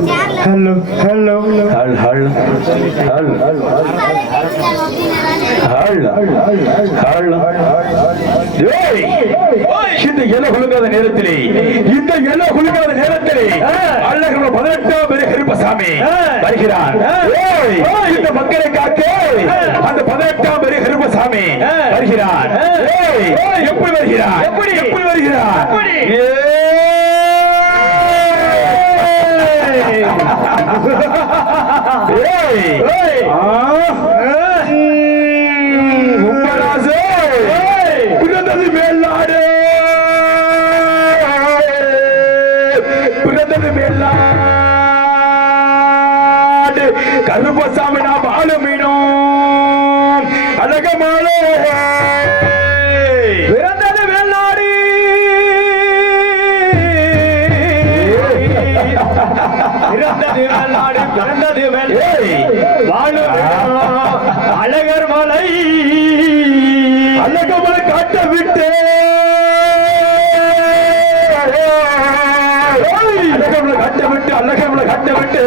Hello hello ஹல் ஹல் ஹல் ஹல் ஏய் இந்த எல்லை குலுங்காத நேரத்திலே அழகர் 18ஆம் பெரிய கருப்பசாமி வருகிறார். இந்த மக்களை காக்க அந்த 18ஆம் பெரிய கருப்பசாமி வருகிறார். எப்படி வருகிறார்? எப்படி வருகிறார்? கருப்பசாமி நாம் ஆளுமினோம் அழகமாளோ பிறந்தது வெள்ளாடு பிறந்தது அழகர் மலை அழகமலை காட்ட விட்டு அழகமலை காட்ட விட்டு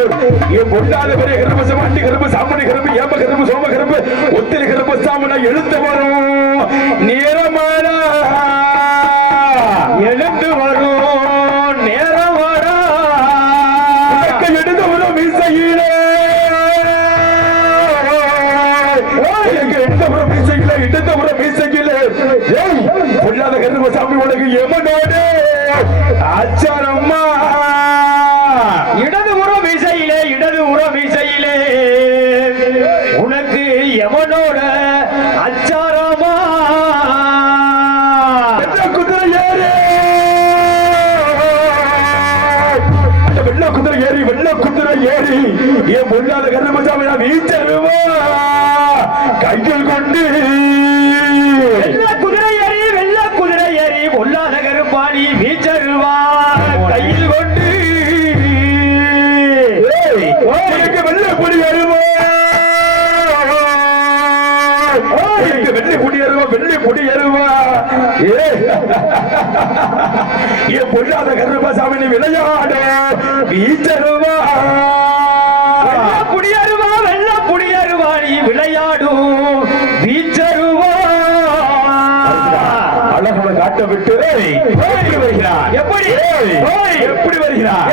பொன்னாத பெரிய கருப்பு சமாண்டி கருப்பு சாமணி கருப்பு ஏம கருப்பு சோம கருப்பு ஒத்திரி கருப்பு சாமனா எழுந்து வரும் நேரமான எழுந்து வரும் நேரமான எடுத்து வரும் மீசையிலே எடுத்து வரும் மீசையிலே பொன்னாத கருப்பு சாமி உனக்கு எமனோடு ஆச்சாரம்மா இடது உரம் இசையிலே உனக்கு எவனோட அச்சாரமா குதிரை ஏறி வெள்ள குதிரை ஏறி என் பொல்லாத கருமசாமி நான் வீச்சருவா கைகள் கொண்டு வெள்ள குதிரை ஏறி பொல்லாத கருப்பாணி வீச்சருவா கையில் கொண்டு வெள்ளி குடியருவா பொல்லாத கருப்பசாமி விளையாட வீச்சருவா குடியருவா வெள்ள குடியருவா நீ விளையாடும் வீச்சருவா அழகனை காட்ட விட்டு வருகிறார். எப்படி வருகிறார்?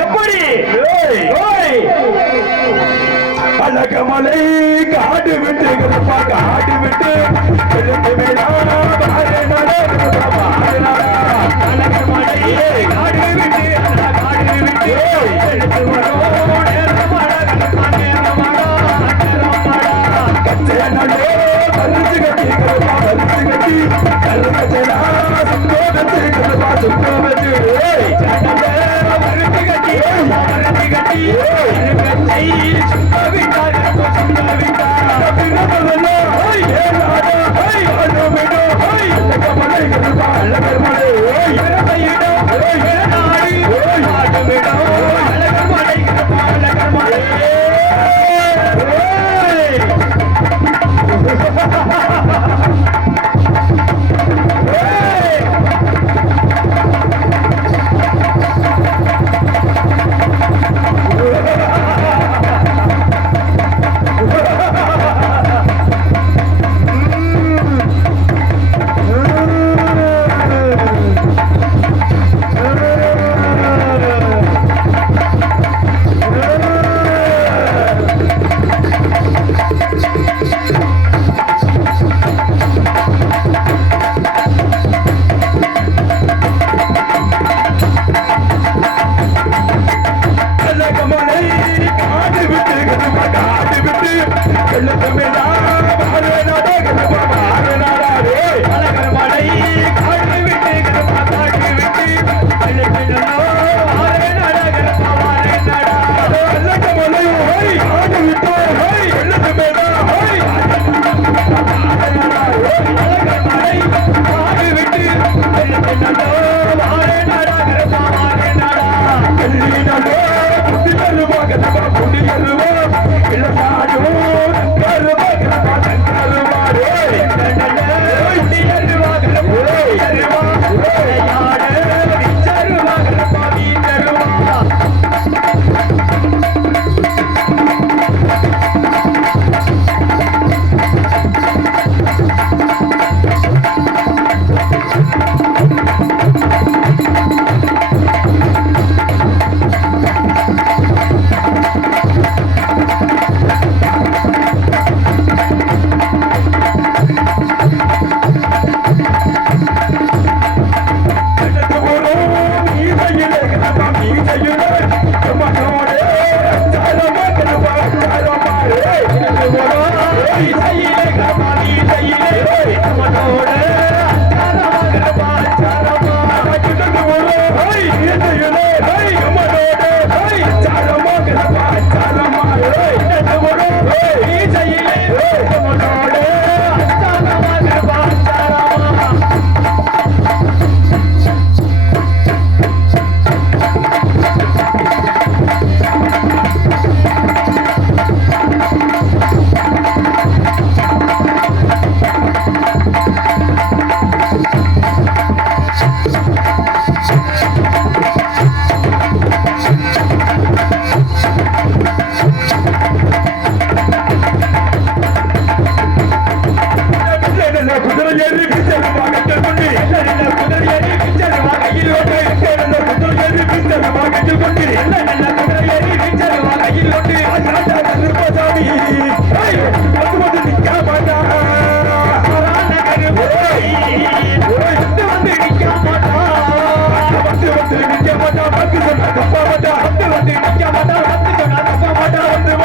அழகமலை காடு விட்டு காடு விட்டு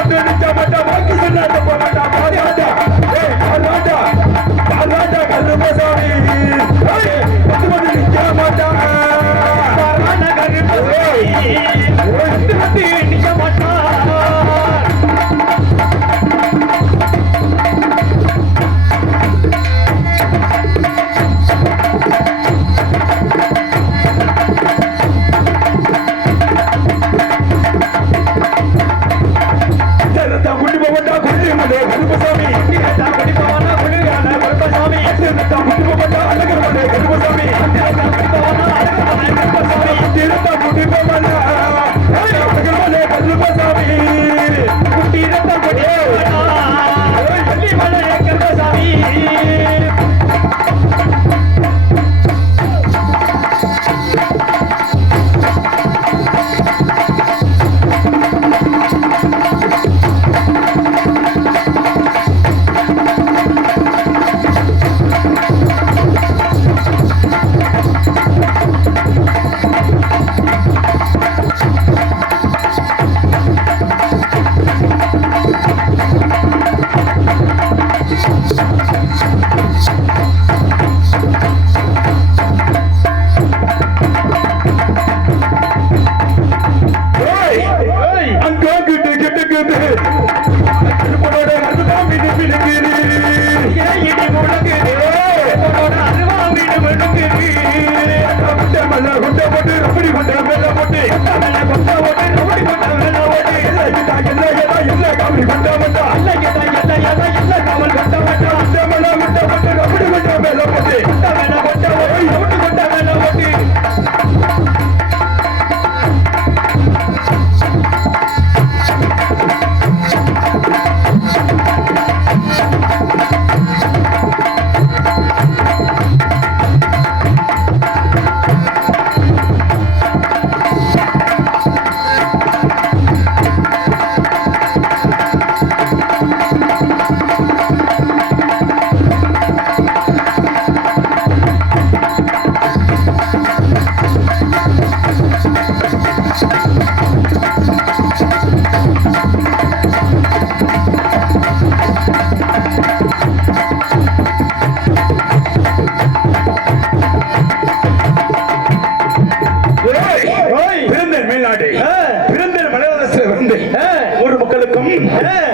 வந்து நிக்க மாட்டா வாக்கு சொல்லாத போக மாட்டா பாராட்டா பாராட்டா பாராட்டா கருப்பசாமி வந்து நிக்க மாட்டா பாராட்டா கருப்பசாமி வந்து நிக்க மாட்டா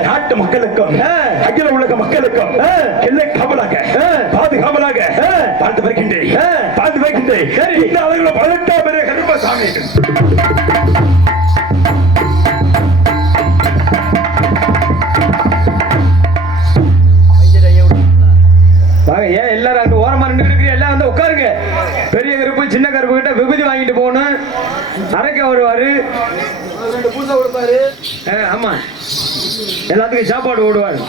நாட்டு மக்களுக்கும் அகில உலக மக்களுக்கும் எல்லை காவலாக பாதுகாவலாக பார்த்து வருகின்றேன் இந்த அளவில் 18 பேரை கருப்பசாமி ஏன் எல்லாரும் அங்க ஓரமா நின்று எல்லாம் வந்து உட்காருங்க. பெரிய கருப்பு சின்ன கருப்பு கிட்ட விபூதி வாங்கிட்டு போகணும். அரைக்க வருவாரு, பூசை கொடுப்பாரு. ஆமா, எல்லாத்துக்கும் சாப்பாடு ஓடுவாரு.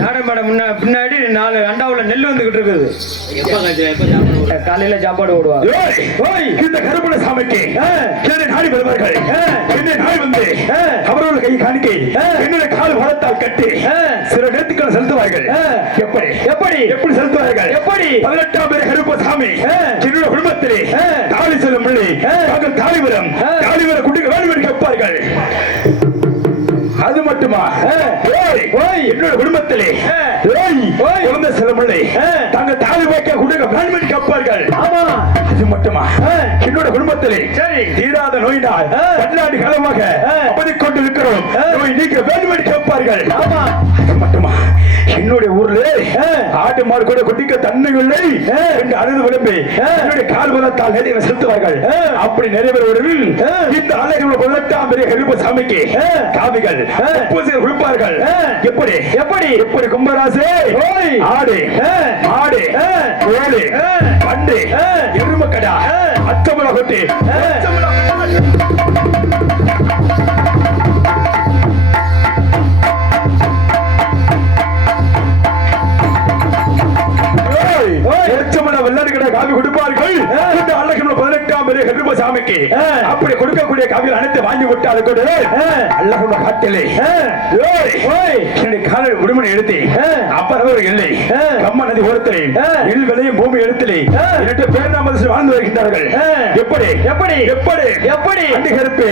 நாடமாட பின்னாடி 4 அண்டாவுல நெல் வந்துகிட்டு இருக்குது. காலையில சாப்பாடு ஓடுவார். இந்த கருப்பசாமிக்கு நாடி வருவார்கள். நாடி வந்து அவரோட கை காணிக்கை என்னுடைய கால் வளர்த்தால் கட்டி சில நேர்த்திகள் செலுத்துவார்கள். எப்படி எப்படி எப்படி செலுத்துவார்கள்? எப்படி 18 பேர் கருப்பசாமி என்னுடைய குடும்பத்திலே தாலி செல்லும் பிள்ளை தாங்கள் தாலிபுரம் குட்டிக்கு வேண்டும் என்று கேட்பார்கள். அது மட்டுமா, என்னோட குடும்பத்திலே குழந்தை செல்லுமில்லை தாங்கள் தாலி வைக்க குடுக்க வேண்டும் என்று கேட்பார்கள். அது மட்டுமா, என்னோட குடும்பத்திலே தீராத நோயினால் 14 காலமாக அவதிக் கொண்டிருக்கிறோம், நோய் நீக்க வேண்டும் என்று கேட்பார்கள். அது மட்டுமா, என்னுடைய ஊர்ல ஆட்டு மாடு கூட குட்டிக்க தன்மை இல்லை என்று அழுது விளம்பி என்னுடைய கால் பலத்தால் நிறைய செலுத்துவார்கள். அப்படி நிறைவேறுவதில் இந்த அழகு 18 பெரிய கருப்பசாமிக்கு காவிகள் பூசை கொடுப்பார்கள். எப்படி எப்படி எப்படி கும்பராசு ஆடு மாடு கோழி பண்டு எருமக்கடா அச்சமலை கொட்டி காவி கொடுப்பார்கள். இந்த அழகு 18 பெரிய கருப்பசாமிக்கு அப்படி கொடுக்கக்கூடிய காவிகள் அனைத்து வாங்கி விட்டு அதை கொண்டு அழகுள்ள காட்டிலே காலில் உடுமனை எடுத்து அப்பறவர் இல்லை கம்ம நதி ஓரத்திலே நெல் விளையும் பூமி இடத்திலே 2 பேர் வாழ்ந்து வருகின்றார்கள். எப்படி எப்படி எப்படி எப்படி அண்டி கருப்பு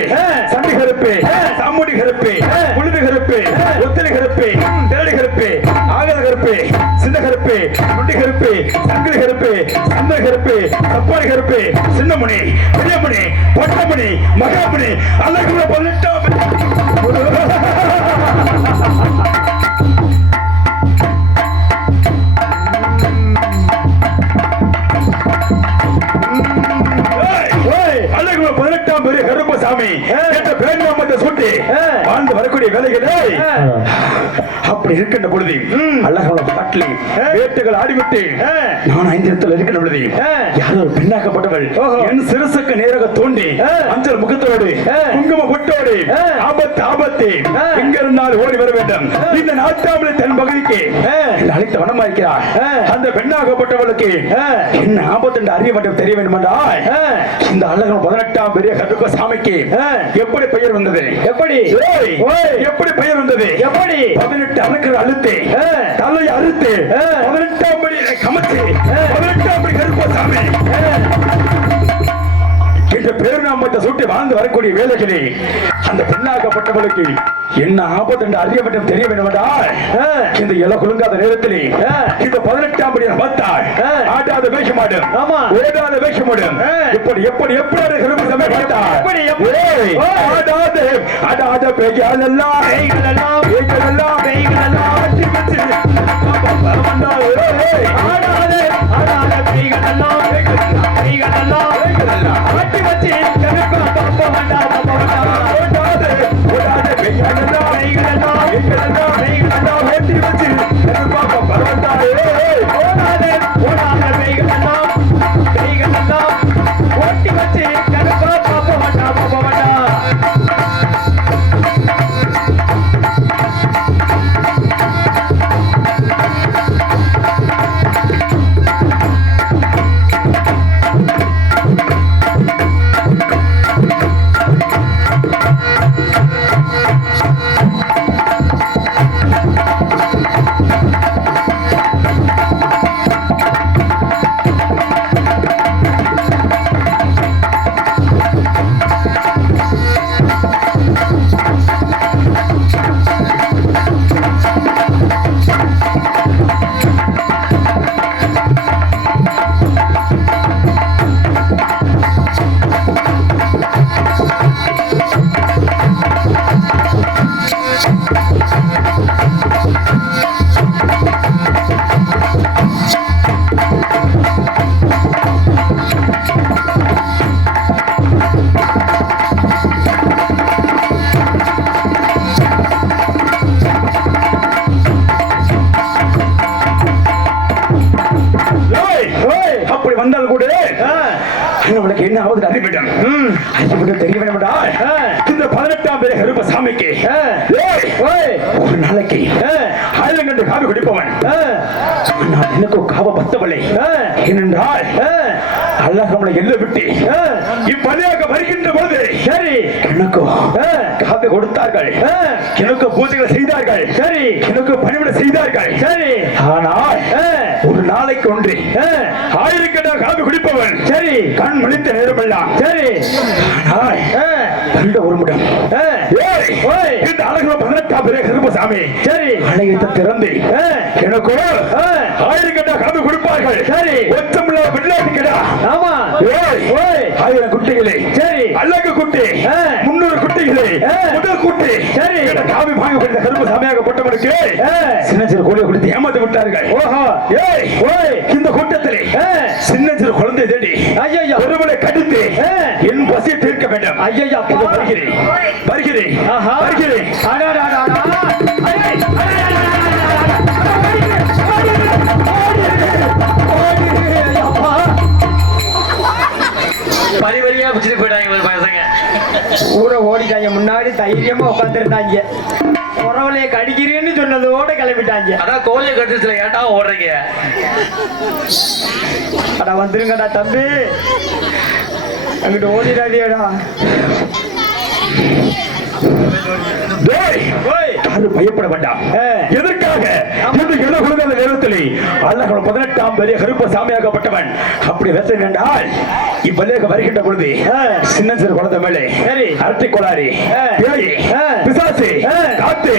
சண்டி கருப்பு சாமுடி கருப்பு புழுது கருப்பு ஒத்திரை கருப்பு திரடி கருப்பு ஆகல கருப்பு சின்ன கருப்பு நுண்டி கருப்பு சங்கிலி கருப்பு சந்தன கருப்பு தப்பாளி கருப்பு சின்னமணி பெரியமணி பொட்டமணி மகாமணி அழகுல 18 பெரிய கருப்பசாமி என்ற பேர் நாமத்தை சுட்டி வாழ்ந்து வரக்கூடிய வேலைகளே அப்படி இருக்கின்ற பொழுது அழகான பாட்டில் வேட்டுகள் ஆடிவிட்டு நான் 5 இடத்துல இருக்கின்ற பொழுது யாரோ ஒரு பெண்ணாக்கப்பட்டவள் என் சிறுசுக்கு நேராக தோண்டி அஞ்சல் முகத்தோடு குங்கும பொட்டோடு ஆபத்து ஆபத்து எங்க இருந்தாலும் ஓடி வர வேண்டும் இந்த நாட்டாமலை தென் பகுதிக்கு அழைத்த வனமா இருக்கிறார் அந்த பெண்ணாக்கப்பட்டவளுக்கு என்ன ஆபத்து என்று அறிய வேண்டும் தெரிய வேண்டும் என்றால் இந்த அழகான 18ஆம் பெரிய கருப்பசாமிக்கு எப்படி பெயர் வந்தது எப்படி எப்படி பெயர் வந்தது எப்படி 18 அணுக்கள் அழுத்து தலை அறுத்து 18ஆம் படி கமச்சு 18ஆம் படி கருப்பசாமி என்ற பேர் நாமத்தை சுட்டி வாழ்ந்து வரக்கூடிய வேலைகளே அந்த பெண்ணாக்கப்பட்டவளுக்கு என்ன ஆபத்து என்று அறிய வேண்டும் தெரிய வேண்டும் என்றால் இந்த இல குலுங்காத நேரத்திலே இந்த 18ஆம் படி பார்த்தாள் ஆடாத வேஷமாடும் ஓடாத வேஷமாடும் எப்படி எப்படி எப்படி கருப்பசாமி பார்த்தாள் ஆடாத பேய்களெல்லாம் வந்தால் கூட நம்மளுக்கு என்ன ஆகுது அறிவிடம் அறிவிடம் தெரிய வேண்டும் இந்த 18ஆம் பேர் கருப்பசாமிக்கு ஒரு நாளைக்கு 1000 கண்டு காவி குடிப்பவன் நான் எனக்கு காவ பத்தவளை ஏனென்றால் அல்லாஹ் நம்மளை எல்ல விட்டு இப்படியாக வருகின்ற பொழுது சரி எனக்கு காப்பி கொடுத்தார்கள் எனக்கு பூஜைகள் செய்தார்கள் சரி எனக்கு பணிவிடை செய்தார்கள் சரி ஆனால் ஒரு நாளைக்கு ஒன்று 1000 கண்டா காப்பி குடிப்பவன் சரி கண் மணித்த நேரமெல்லாம் சரி ஆனால் வருட ஒரு முடம் இந்த அழகு 18ஆம் பேர் கருப்பசாமி சரி அழகத்தை திறந்து எனக்கு 1000 கண்டா காப்பி கொடுப்பார்கள் சரி ஒற்றமுள்ள வெள்ளாட்டு கடா ஆமா 1000 குட்டிகளே சரி அழகு குட்டி 300 குட்டிகளே முதல் குட்டி சரி காவி வாங்க கொடுத்த கருப்பசாமியாகப்பட்டவனுக்கு சின்ன சிறு கோழியை கொடுத்து ஏமாந்து விட்டார்கள் ஓஹோ இந்த கூட்டத்திலே சின்ன சிறு குழந்தை தேடி ஐயா ஒருவனை கடித்து என் பசியை தீர்க்க வேண்டும் ஐயா வருகிறேன் வருகிறேன் வருகிறேன் பரிவரியா பிடிச்சிட்டு போயிட்டாங்க பசங்க ஊரை ஓடிட்டாங்க முன்னாடி தைரியமா உட்காந்துருந்தாங்க உறவுலைய கடிக்கிறேன்னு சொன்னதோட கிளம்பிட்டாங்க அதான் கோழிய கடிச்சதுல ஏட்டா ஓடுறீங்க அடா வந்துருங்கடா தம்பி அங்கிட்டு ஓடிடாதியடா பயப்பட வேண்டாம் எதற்காக நேரத்தில் அல்லாஹ் 18ஆம் பெரிய கருப்பசாமியாகப்பட்டவன் அப்படி வெச்ச என்றால் இப்பலேக வருகின்ற பொழுது சின்ன சிறு குழந்தை மேலே அரட்டை கோளாறு பேய் பிசாசு காத்து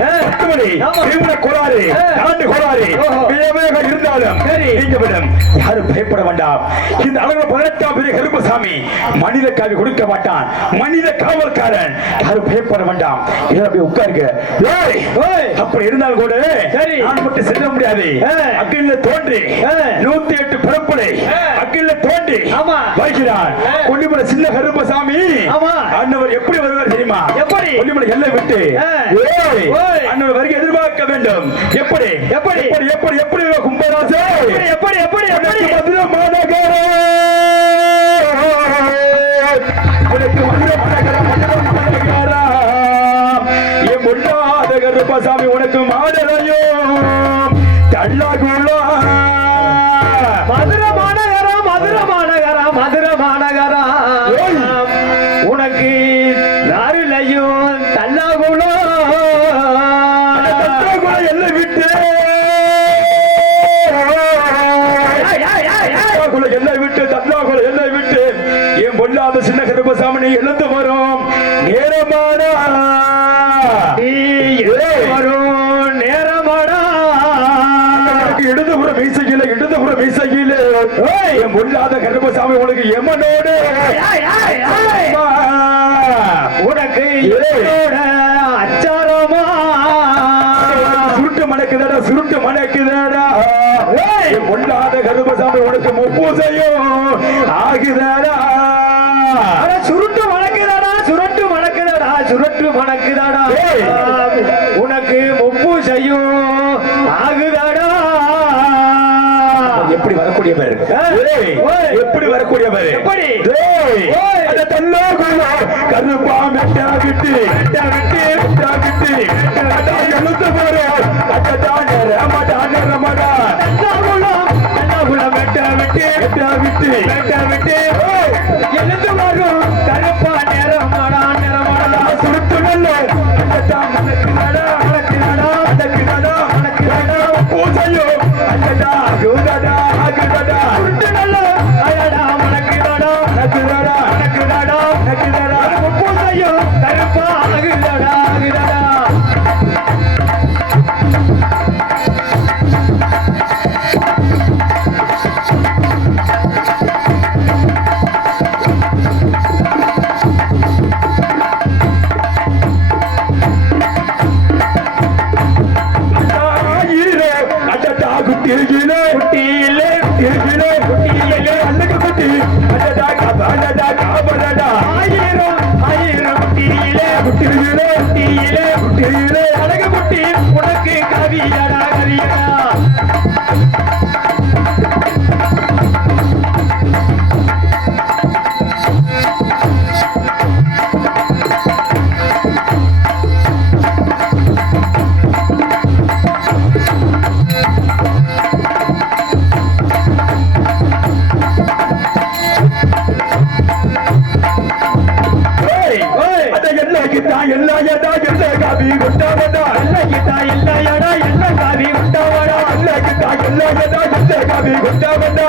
10 மணி ஆமா. திருமண கோளாறு ஆண்டு கோளாறு ஓஹோ. விதமாக இருந்தாலும் சரி. நீங்க விடும் யாரும் பயப்பட வேண்டாம். இந்த அளவு 18ஆம் பெரிய கருப்பசாமி மனித காவி கொடுக்க மாட்டான். மனித காவல்காரன் யாரும் பயப்பட வேண்டாம். இதை போய் உட்காருங்க. ஏய், ஓய். அப்படி இருந்தால் கூட சரி. நான் மட்டும் செல்ல முடியாது. அக்கில தோன்றி 108 பிறப்படை அக்கில தோன்றி ஆமா. வருகிறான். கொல்லிமலை சின்ன கருப்பசாமி ஆமா. அண்ணவர் எப்படி வருவார் தெரியுமா? எப்படி? கொல்லிமலை எல்லை விட்டு ஓய், ஓய். அண்ணவர் வருகை எதிர்பார்க்க வேண்டும். எப்படி எப்படி? எப்படி எப்படி எப்படி கும்பராசே எப்படி எப்படி எப்படி மதுரை மாநகரம் உனக்கு மதுரை மாநகரம் என் பொன்னாத கருப்பசாமி உனக்கு மாடலையோ தள்ளாகுள்ள மதுரை மாநகரம் மதுரை மாநகரம் மதுரை மாநகரம் உனக்கு நாரிலையும் தல்லாகுளோ எல்லை விட்டு எல்லை விட்டு தல்லாகுல எல்லை விட்டு என் பொல்லாத சின்ன கருப்பசாமி எழுந்து வரும் நேரமான வரும் நேரமாடா இடதுபுற மீசையில இடதுபுற மீசையில என் பொல்லாத கருப்பசாமி உனக்கு எமனோடு உனக்கு அச்சாரமா சுருட்டு மணக்குதடா சுருட்டு மணக்குதடா என் பொல்லாத கருப்பசாமி உனக்கு முப்பூசையும் ஆகுதடா சுருட்டு மணக்குதடா சுருட்டு மணக்குதடா சுருட்டு மணக்குதடா உனக்கு முப்பூசையும் ஆகுதடா எப்படி வரக்கூடியவர் எப்படி வரக்கூடியவர் எப்படி அந்த தல்லாகுள்ள கருப்பா மெட்டா விட்டு எழுத்து போறோம் ரமடான் ரமடான் விட்டு எழுந்து வரும் கருப்பா நேரமாடா நேரமாடா சுருட்டு நல்ல பூசையோ அண்டடா ஆகுதடா ஆகுதடா சுருட்டு நல்ல அடடா மணக்குதடா நக்குதடா நக்குதடா நக்குதடா முப்பூசையும் கருப்பா ஆகுதடா ஆகுதடா குட்டியிலே அல்லக்கு குட்டி அடடா காபடா காபடா ஆயிரம் குட்டியிலே குட்டியிலே அழகு குட்டி உனக்கு கவியடா கவியடா எல்லா காபி கொட்டாவடா எல்லா காவி விட்டவடா காபி கொட்டாவடா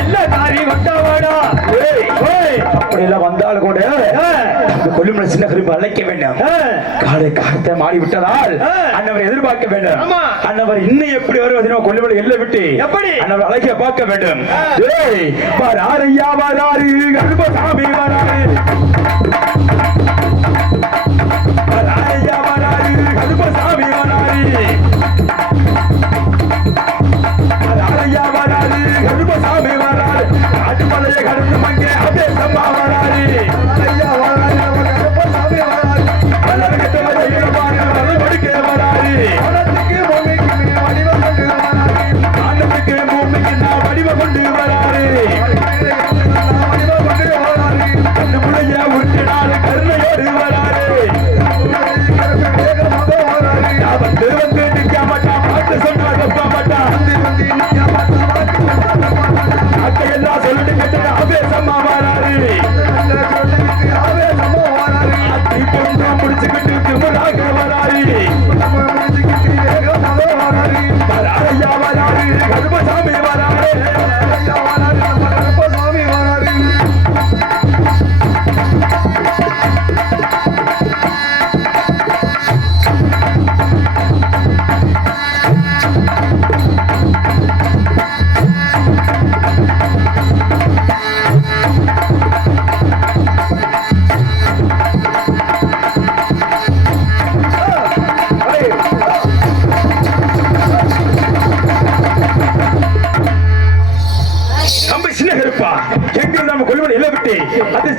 எல்லா காவி விட்டவடா அப்படியெல்லாம் வந்தாலும் கூட கொல்லிமலை சின்ன கருப்பு அழைக்க வேண்டும். காலை காலத்தை மாறி விட்டதால் அண்ணவர் எதிர்பார்க்க வேண்டும். அண்ணவர் இன்னும் எப்படி வருவது கொல்லிமலை எல்லை விட்டு எப்படி அண்ணவர் அழைக்க பார்க்க வேண்டும். வராரையா வராரு கருப்பசாமி வராரு வராரையா வராரு கருப்பசாமி வராரு வராரையா வராரு கருப்பசாமி வராரு காட்டுமலையை கடந்து மங்கே அபேசம்மா வராரு வராரையா வராரு கருப்பசாமி வராரு வளர் கட்டவரை இளவாறு வளர் கொடுக்க வராரு வளத்துக்கு பூமிக்கு வடிவம் கொண்டு வராரு ஆண்டத்துக்கு பூமிக்கு நான் வடிவம் கொண்டு வராரு வடிவம் கொண்டு வராரு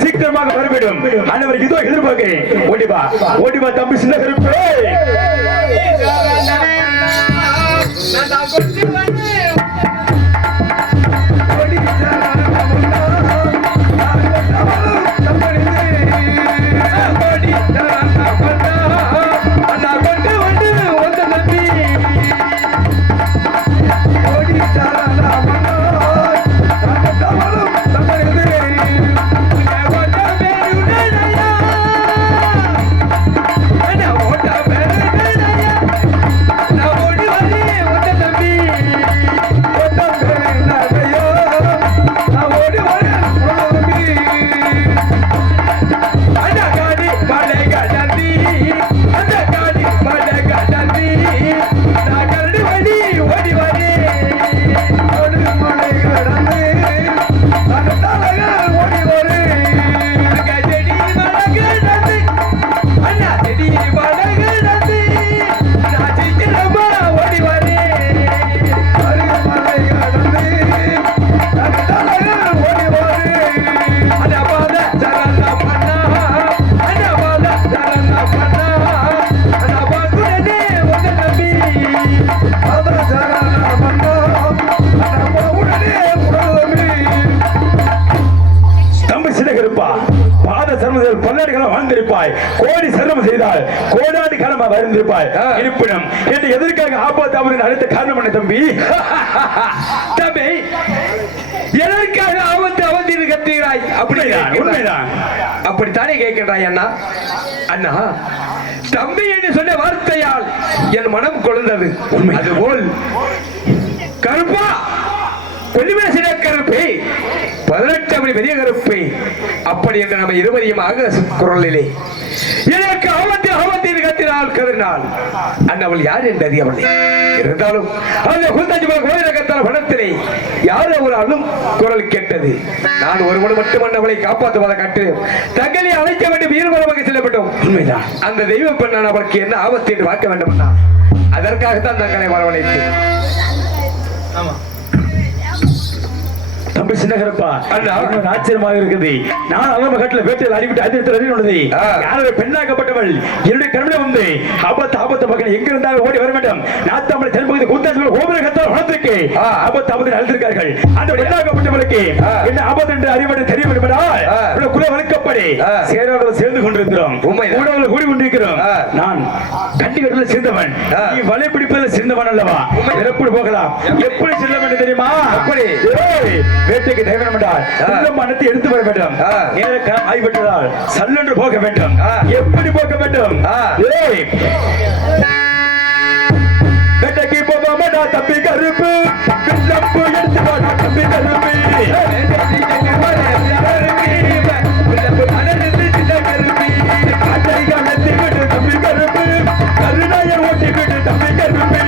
சீக்கிரமாக வரவிடும் அனைவர் இதோ எதிர்பார்க்கிறேன் ஓடிவா தம்பி சின்ன கருப்பு கோடி சிரமம் செய்தால் கோடாடி காலமா வருந்திருப்பாய் இருப்பினும் என்று எதற்காக ஆபத்து அவரின் அடுத்த காரணம் என்ன தம்பி தம்பி எதற்காக ஆபத்து அவதின்னு கத்துகிறாய் உண்மைதான் அப்படித்தானே கேட்கிறாய் அண்ணா அண்ணா தம்பி என்று சொன்ன வார்த்தையால் என் மனம் கொழுந்தது அதுபோல் கருப்பா கொல்லிமலை சின்ன கருப்பை 18 மணி பெரிய கருப்பை அப்படி என்று நம்ம இருவரையுமாக குரலிலே எனக்கு ஆபத்து ஆபத்து கத்தினால் கதறினாள் அண்ணவள் யார் என்று அறியவில்லை இருந்தாலும் அந்த குந்தாஜி கோயில கத்தால் பணத்திலே யாரோ ஒரு அண்ணும் குரல் கேட்டது நான் ஒருவன் மட்டும் அண்ணவளை காப்பாற்றுவதை கட்டு தங்களை அழைக்க வேண்டும் வீரமலமாக செல்லப்பட்டோம் உண்மைதான் அந்த தெய்வ பெண்ணான் அவளுக்கு என்ன ஆபத்து என்று பார்க்க வேண்டும் அதற்காகத்தான் தங்களை வரவழைத்தேன் ஆமா தம்பி சின்னகரப்பா ஆச்சரியமாக இருக்குது நான் அவங்க கட்டில வேட்டையில் அடிவிட்டு அதிர்த்து அறிவுள்ளது யாரோ பெண்ணாக்கப்பட்டவள் என்னுடைய கருவில வந்து ஆபத்து பக்கம் எங்க இருந்தாலும் ஓடி வர வேண்டும் நாத்தாமலை தென்பகுதி கூத்தாசி கோபுர கத்தால் வளர்த்திருக்கு ஆபத்து அழுத்திருக்கார்கள் அந்த பெண்ணாக்கப்பட்டவளுக்கு என்ன ஆபத்து என்று அறிவது தெரிய வேண்டும் குல வழக்கப்படி சேரோடு சேர்ந்து கொண்டிருக்கிறோம் கூடவர்கள் கூடி கொண்டிருக்கிறோம் நான் கண்டிகட்டில் சேர்ந்தவன் நீ வலை பிடிப்பதில் சேர்ந்தவன் அல்லவா எப்படி போகலாம் எப்படி செல்ல வேண்டும் தெரியுமா அப்படி வேட்டைக்கு தேவையான மனத்தை எடுத்து வர வேண்டும் ஆய்விட்டதால் சல்லென்று போக வேண்டும் எப்படி போக வேண்டும் வேட்டைக்கு போவாமடா தம்பி கருப்பு எடுத்து போடா தம்பி கருப்பு தம்பி கருப்பு கருணாயர் ஓட்டி விட்டு தம்பி கருப்பு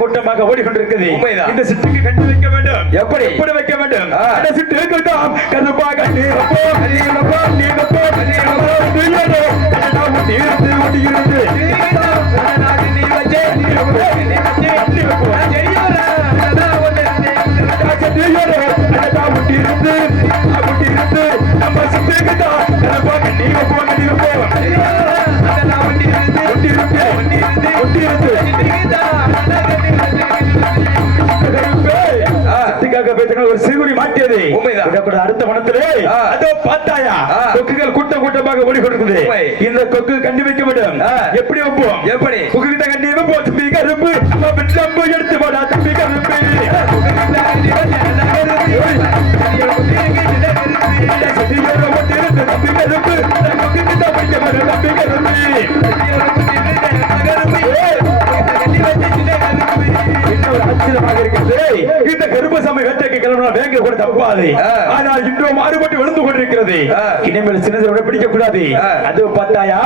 கூட்டமாக ஓடிக்கொண்டிருக்கிறது இந்த சிட்டுக்கு கண்டு வைக்க வேண்டும் எப்படி வைக்க வேண்டும் அந்த சிட்டு கருப்பாக நம்ம சிட்டுக்கு ஒரு சிறுகுறி மாட்டியது அடுத்த மனத்திலே அதோ பார்த்தாயா கொக்குகள் கூட்டமாக ஓடிக்கொண்டிருக்குது இந்த கொக்கு கண்டி வைக்க வேண்டும் எப்படி வைப்போம் எப்படி கொக்கு கிட்ட கண்டி வைப்போம் தம்பி கருப்பு எடுத்து போடா தம்பி கருப்பு தம்பி கருப்பு கொக்கு கிட்ட பிடிக்க வேண்டும் தம்பி கருப்பு ஆச்சரியமாக இருக்கிறது இந்த கருப்பசாமி வேட்டைக்கு கிளம்பினா பேங்க கூட தப்பாது. ஆனால் இன்றோ மாறுபட்டு விழுந்து கொண்டிருக்கிறது. இனிமேல் சின்னதை பிடிக்க கூடாது. அது பார்த்தாயா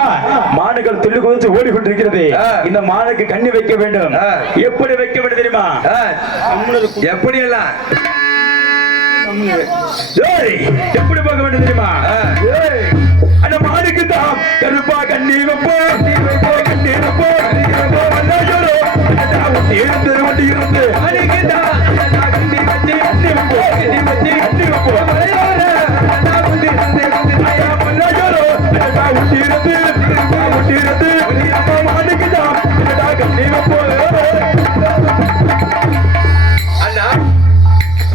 மாடுகள் துள்ளி குதிச்சு ஓடிக்கொண்டிருக்கிறது. இந்த மானுக்கு கண்ணி வைக்க வேண்டும். எப்படி வைக்க வேண்டும் தெரியுமா? எப்படி எல்லாம் எப்படி பார்க்க வேண்டும் தெரியுமா? அந்த மாடுக்கு தான் கருப்பா கண்ணி வைப்போ கண்ணி வைப்போ இருந்து வண்டி இருந்து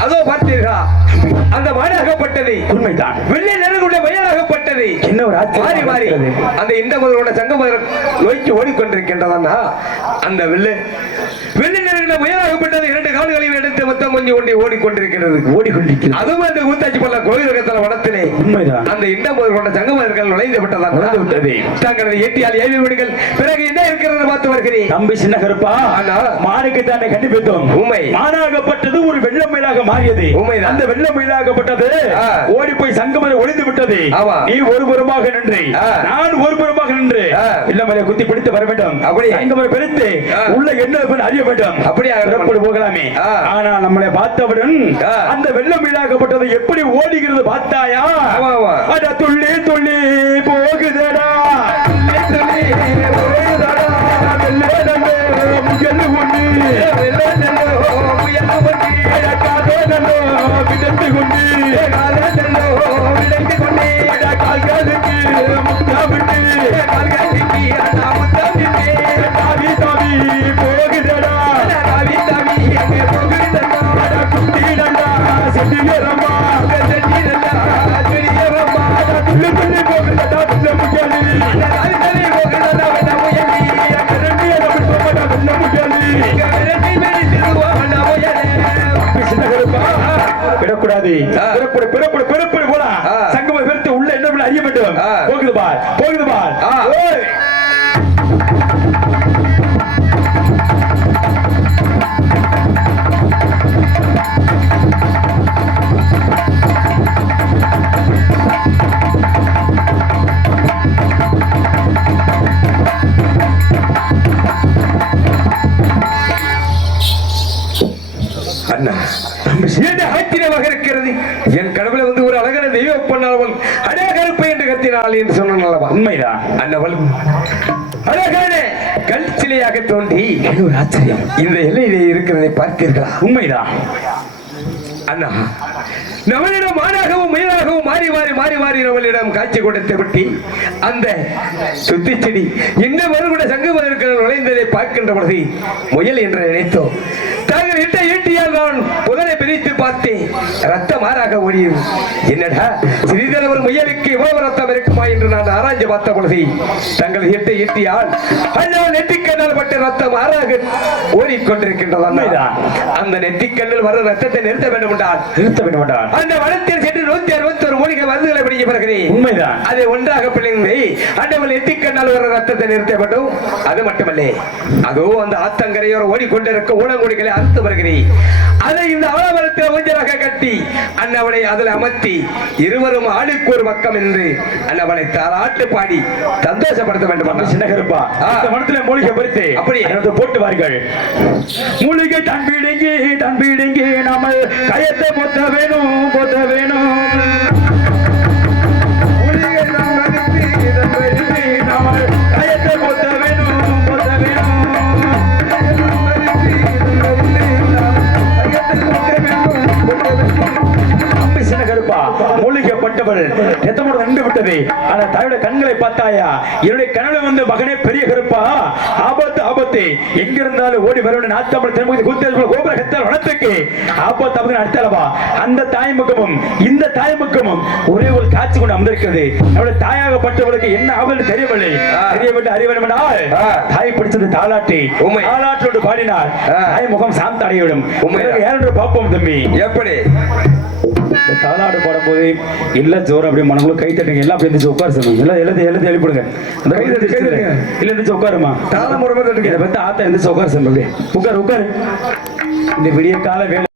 அதோ பார்த்தீர்களா அந்த மாடாகப்பட்டது உண்மைதான். வெள்ளை நிறங்குள்ள வயலாகப்பட்டது என்ன ஒரு மாறி மாறி அந்த இந்த முதலோட சங்க முதல் நோக்கி ஓடிக்கொண்டிருக்கின்றதா அந்த வெள்ளை நிறங்குள்ள வயலாகப்பட்டது இரண்டு கால்களையும் எடுத்து மொத்தம் கொஞ்சம் கொண்டு ஓடிக்கொண்டிருக்கிறது. அதுவும் அந்த ஊத்தாச்சி பல்ல கோயிலகத்தில் வனத்திலே உண்மைதான். அந்த இந்த முதலோட சங்க முதல்கள் நுழைந்து விட்டதா விட்டது. தங்களது ஏட்டியால் ஏவி விடுங்கள். பிறகு என்ன இருக்கிறது பார்த்து வருகிறேன். தம்பி சின்ன கருப்பா மானுக்கு தானே கண்டிப்பித்தோம். உண்மை. மானாகப்பட்டது ஒரு வெள்ள மயிலாக மாறியது. உண்மைதான். அந்த வெள்ள மயிலாகப்பட்டது ஓடி போய் சங்கமரை ஒளிந்து விட்டது. நீ ஒரு புறமாக நின்று நான் ஒரு புறமாக நின்று இல்லமலை குத்தி பிடித்து வர வேண்டும். அப்படி சங்கமரை பிரித்து உள்ள என்ன அறிய வேண்டும். அப்படியே போகலாமே. ஆனால் நம்மளை பார்த்தவுடன் அந்த வெள்ள மயிலாகப்பட்டது எப்படி ஓடுகிறது பார்த்தாயா? அட துள்ளி துள்ளி போகுதடா விடக்கூடாது. பிறப்பு போலாம். சங்கம பெருத்து உள்ள என்ன அறிய வேண்டும். போகுது பார் போகுது பார். இருக்கிறது. என் கடவுளை வந்து ஒரு அழகான தெய்வ பண்ணால் அடகருப்பை என்று கத்தினாள் என்று சொன்னவள் உண்மைதான். அன்னவள் அழகான கல் சிலையாக தோன்றி ஒரு ஆச்சரியம் இந்த எல்லையிலே இருக்கிறதை பார்த்தீர்களா? உண்மைதான் அண்ணா. நம்மளிடம் மானாகவும் மயிலாகவும் மாறி மாறி மாறி மாறி நம்மளிடம் காட்சி கொடுத்து விட்டு அந்த சுத்தி செடி என்ன மறுபட சங்கம இருக்கிற நுழைந்ததை பார்க்கின்ற பொழுது முயல் என்று நினைத்தோம். தாங்கள் இட்ட ஈட்டியால் நான் புதனை பிரித்து பார்த்தேன். ரத்தம் மாறாக ஓடியது. என்னடா சிறிதளவு ஒரு முயலுக்கு இவ்வளவு ரத்தம் இருக்குமா என்று நான் ஆராய்ந்து பார்த்த பொழுது தங்கள் இட்ட ஈட்டியால் அண்ணால் நெற்றிக்கண்ணால் பட்ட ரத்தம் மாறாக ஓடிக்கொண்டிருக்கின்றது. அந்த நெற்றிக்கண்ணில் வர ரத்தத்தை நிறுத்த வேண்டும் என்றால் அந்த வனத்தில் சென்று 161 மூலிகை மருந்துகளை பிடிக்க பிறகுறேன். உண்மைதான். அதை ஒன்றாக பிள்ளைங்க அண்டவள் நெற்றிக்கண்ணால் வர ரத்தத்தை நிறுத்த வேண்டும். அது மட்டுமல்ல அதோ அந்த ஆத்தங்கரையோர் ஓடிக்கொண்டிருக்க ஊனங்குடிகளை அறுத்து வருகிறேன். அதை இந்த அவலமரத்தில் ஊஞ்சலாக கட்டி அண்ணவனை அதில் அமர்த்தி இருவரும் ஆளுக்கு ஒரு பக்கம் என்று அண்ணவனை தாராட்டு பாடி சந்தோஷப்படுத்த வேண்டும். சின்ன கருப்பா இந்த மனத்திலே மூலிகை பறித்து அப்படி போட்டு வார்கள். மூலிகை தன் பீடுங்கி நாம கயத்தை பொத்த வேணும் கயத்தை பொத்த வேணும். மூலிகைப்பட்டவள் ரத்தமோடு நின்று விட்டது. அந்த தாயோட கண்களை பார்த்தாயா? என்னுடைய கனவு வந்து மகனே பெரிய கருப்பா ஆபத்து எங்கிருந்தாலும் ஓடி வரவேண்டிய நாத்தமிழ் தென்முகத்தை குத்தேஜ் கோபுர கத்தல் வனத்துக்கு ஆபத்து அப்படின்னு அடித்தாலவா? அந்த தாய்முகமும் இந்த தாய்முகமும் ஒரே ஒரு காட்சி கொண்டு அமர்ந்திருக்கிறது. அவளுடைய தாயாகப்பட்டவளுக்கு என்ன ஆகுது தெரியவில்லை. தெரியவில்லை அறிவன் தாய் பிடிச்சது தாலாட்டோடு பாடினார். தாய் முகம் சாந்த அடையிடும். ஏனென்று பார்ப்போம் தம்பி. எப்படி தாலாடு பாடும்போது இல்ல ஜோர் அப்படி மனங்களும் கை தட்டுங்க. எல்லாம் அப்படி இருந்துச்சு உட்கார சொல்லுங்க. எல்லாம் எழுதி எழுப்பிடுங்க. அந்த கை தட்டு இல்ல இருந்துச்சு உட்காருமா. தாளம் முறை ஆத்தா இருந்துச்சு உட்கார சொல்லுங்க. உட்காரு இந்த விடிய கால வேலை